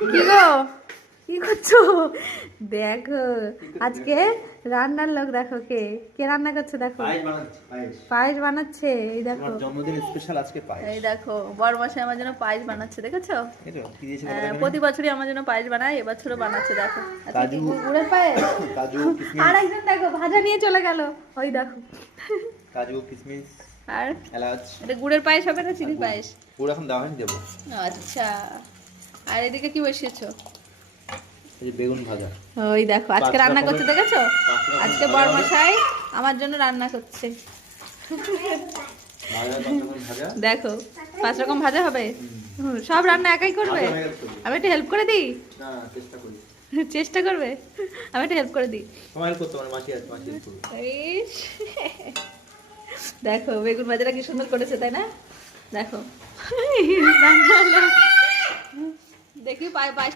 কি গো কি করছো? দেখো আজকে রান্নার লোক, দেখো কে কে রান্না করছে, দেখো পায়েস বানাচ্ছে। এই দেখো জন্মদিন স্পেশাল আজকে পায়েস। এই দেখো বড় মশাই আমার জন্য পায়েস বানাচ্ছে, দেখেছো? এটা কি দিয়েছে বলো তো? প্রতি বছরই আমার জন্য পায়েস বানায়, এবছরও বানাচ্ছে। দেখো আজকে কি কাজু। গুড়ের পায়েস। কাজু কিশমিশ। আর একজন দেখো ভাজা নিয়ে চলে গেল, ওই দেখো। কাজু কিশমিশ আর এলাচ। এটা গুড়ের পায়েস হবে না চিনির পায়েস? পুরো এখন দেওয়া হয়নি, দেবো। আচ্ছা, আর এদিকে কি বসিয়েছো? এই যে বেগুন ভাজা। ওই দেখো আজকে পাঁচ রান্না রকমের- করছে, দেখেছো? পাঁচ রকম আজকে ভাজা বড় হবে। মশাই আমার জন্য রান্না করছে। ভাজা 5 রকম ভাজা। দেখো 5 রকম ভাজা হবে। সব রান্না একাই করবে? আমি help করবো। আমি একটু হেল্প করে দিই? না, চেষ্টা করি। চেষ্টা করবে? আমি একটু হেল্প করে দিই। তোমার help করতে পারে, মাসি আছে, মাসি help করবে। ইস, দেখো বেগুন ভাজাটা কি সুন্দর করেছে, তাই না? দেখো দেখি পায়েস